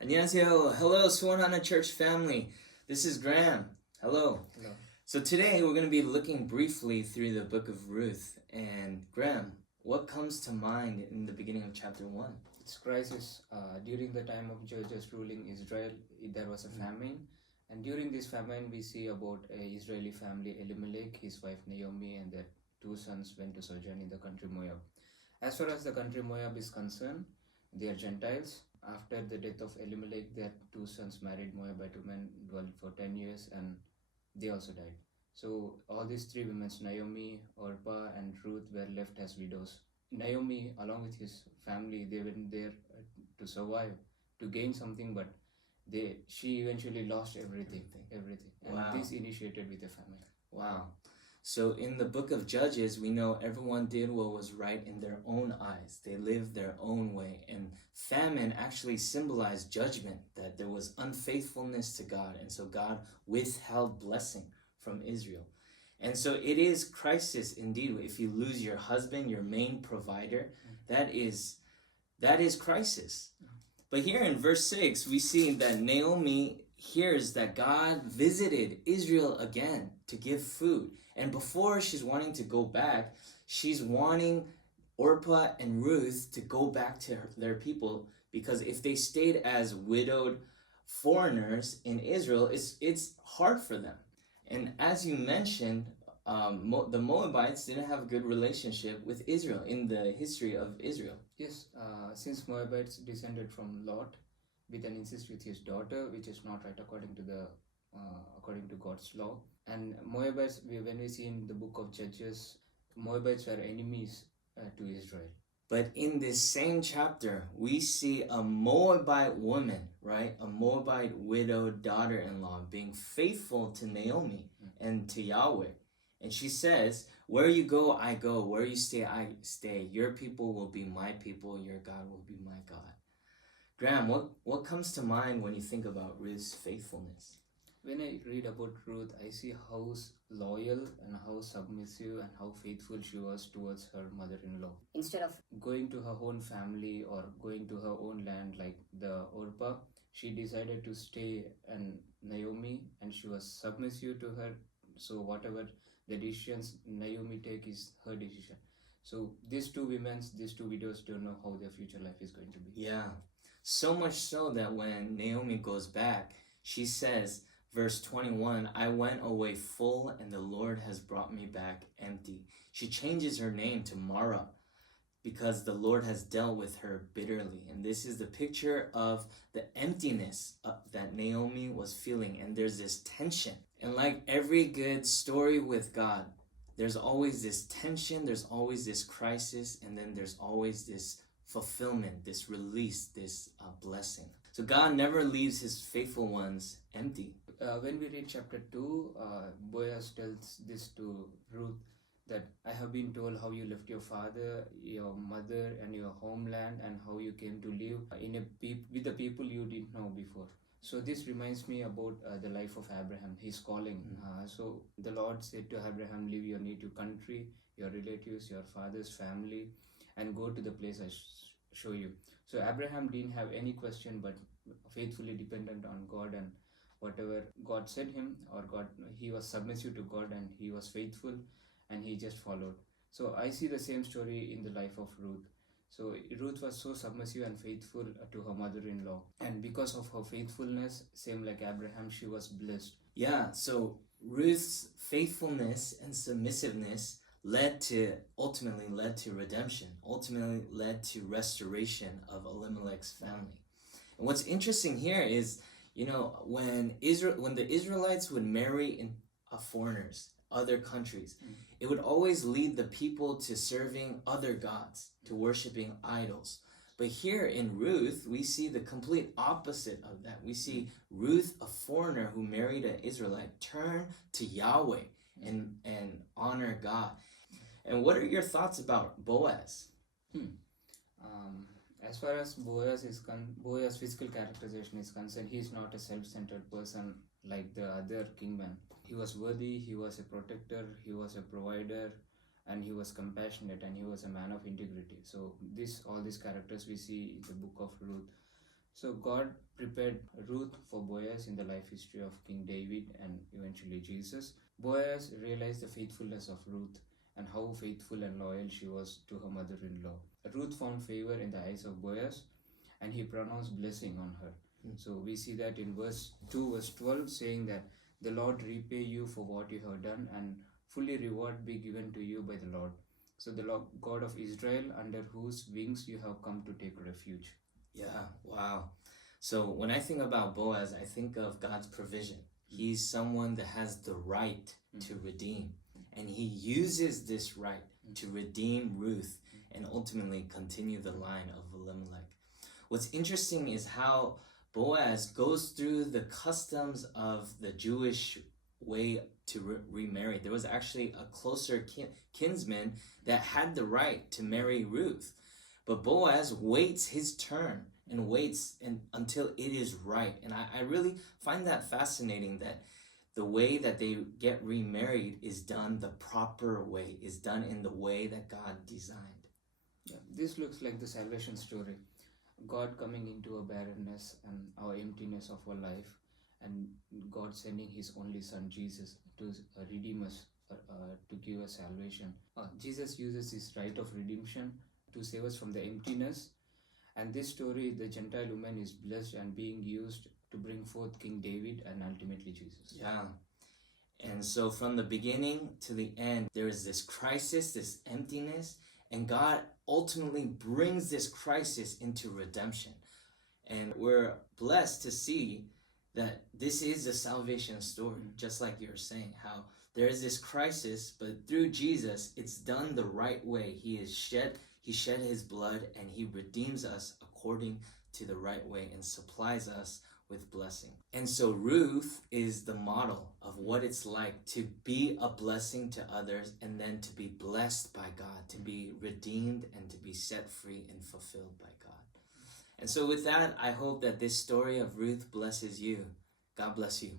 안녕하세요. Hello, 수원하나 Church family. This is Graham. Hello. Hello. So today we're going to be looking briefly through the book of Ruth. And Graham, what comes to mind in the beginning of chapter 1? It's crisis. During the time of judges ruling Israel, there was a famine. And during this famine, we see about a Israeli family, Elimelech, his wife Naomi, and their two sons went to sojourn in the country Moab. As far as the country Moab is concerned, they are Gentiles. After the death of Elimelech, their two sons married Moabite women, dwelled for 10 years, and they also died. So all these three women, Naomi, Orpah, and Ruth, were left as widows. Naomi, along with his family, they went there to survive, to gain something, but she eventually lost everything. And Wow. this initiated with a famine. Wow. So in the book of Judges, we know everyone did what was right in their own eyes. They lived their own way. And famine actually symbolized judgment, that there was unfaithfulness to God. And so God withheld blessing from Israel. And so it is crisis indeed. If you lose your husband, your main provider, that is crisis. But here in verse 6, we see that Naomi hears that God visited Israel again to give food. And before she's wanting to go back, she's wanting Orpah and Ruth to go back to their people, because if they stayed as widowed foreigners in Israel, it's hard for them. And as you mentioned, the Moabites didn't have a good relationship with Israel in the history of Israel. Yes, since Moabites descended from Lot with an incest with his daughter, which is not right according to God's law. And Moabites, when we see in the book of Judges, Moabites were enemies to Israel. But in this same chapter, we see a Moabite woman, right? A Moabite widowed daughter-in-law being faithful to Naomi and to Yahweh. And she says, where you go, I go. Where you stay, I stay. Your people will be my people. Your God will be my God. Graham, what comes to mind when you think about Ruth's faithfulness? When I read about Ruth, I see how loyal and how submissive and how faithful she was towards her mother-in-law. Instead of going to her own family or going to her own land like the Orpah, she decided to stay in Naomi, and she was submissive to her. So whatever the decisions Naomi take is her decision. So these two widows don't know how their future life is going to be. Yeah. So much so that when Naomi goes back, she says, verse 21, I went away full and the Lord has brought me back empty. She changes her name to Mara because the Lord has dealt with her bitterly. And this is the picture of the emptiness that Naomi was feeling. And there's this tension. And like every good story with God, there's always this tension, there's always this crisis, and then there's always this fulfillment, this release, this blessing. So God never leaves his faithful ones empty. When we read chapter 2, Boaz tells this to Ruth, that I have been told how you left your father, your mother, and your homeland, and how you came to live with the people you didn't know before. So this reminds me about the life of Abraham, his calling. So the Lord said to Abraham, leave your native country, your relatives, your father's family, and go to the place I show you. So Abraham didn't have any question, but faithfully dependent on God, and whatever God said him, he was submissive to God, and he was faithful, and he just followed. So I see the same story in the life of Ruth. So Ruth was so submissive and faithful to her mother-in-law, and because of her faithfulness, same like Abraham, she was blessed. Yeah, so Ruth's faithfulness and submissiveness ultimately led to redemption, ultimately led to restoration of Elimelech's family. And what's interesting here is, when the Israelites would marry foreigners, other countries, it would always lead the people to serving other gods, to worshiping idols. But here in Ruth, we see the complete opposite of that. We see Ruth, a foreigner who married an Israelite, turn to Yahweh and honor God. And what are your thoughts about Boaz? As far as Boaz's physical characterization is concerned, he is not a self-centered person like the other kingmen. He was worthy, he was a protector, he was a provider, and he was compassionate, and he was a man of integrity. So all these characters we see in the book of Ruth. So God prepared Ruth for Boaz in the life history of King David and eventually Jesus. Boaz realized the faithfulness of Ruth and how faithful and loyal she was to her mother-in-law. Ruth found favor in the eyes of Boaz, and he pronounced blessing on her. So we see that in verse 12, saying that the Lord repay you for what you have done, and fully reward be given to you by the Lord. So the Lord God of Israel, under whose wings you have come to take refuge. Yeah, wow. So when I think about Boaz, I think of God's provision. He's someone that has the right to redeem, and he uses this right to redeem Ruth and ultimately continue the line of Elimelech. What's interesting is how Boaz goes through the customs of the Jewish way to remarry. There was actually a closer kinsman that had the right to marry Ruth. But Boaz waits his turn and waits until it is right. And I really find that fascinating, that the way that they get remarried is done the proper way, is done in the way that God designed. Yeah, this looks like the salvation story. God coming into a barrenness and our emptiness of our life, and God sending his only son Jesus to redeem us, to give us salvation. Jesus uses this right of redemption to save us from the emptiness. And this story, the Gentile woman is blessed and being used to bring forth King David and ultimately Jesus. Yeah. And so from the beginning to the end, there is this crisis, this emptiness, and God ultimately brings this crisis into redemption. And we're blessed to see that this is a salvation story, just like you were saying, how there is this crisis, but through Jesus, it's done the right way. He shed his blood, and he redeems us according to the right way and supplies us with blessing. And so Ruth is the model of what it's like to be a blessing to others, and then to be blessed by God, to be redeemed and to be set free and fulfilled by God. And so with that, I hope that this story of Ruth blesses you. God bless you.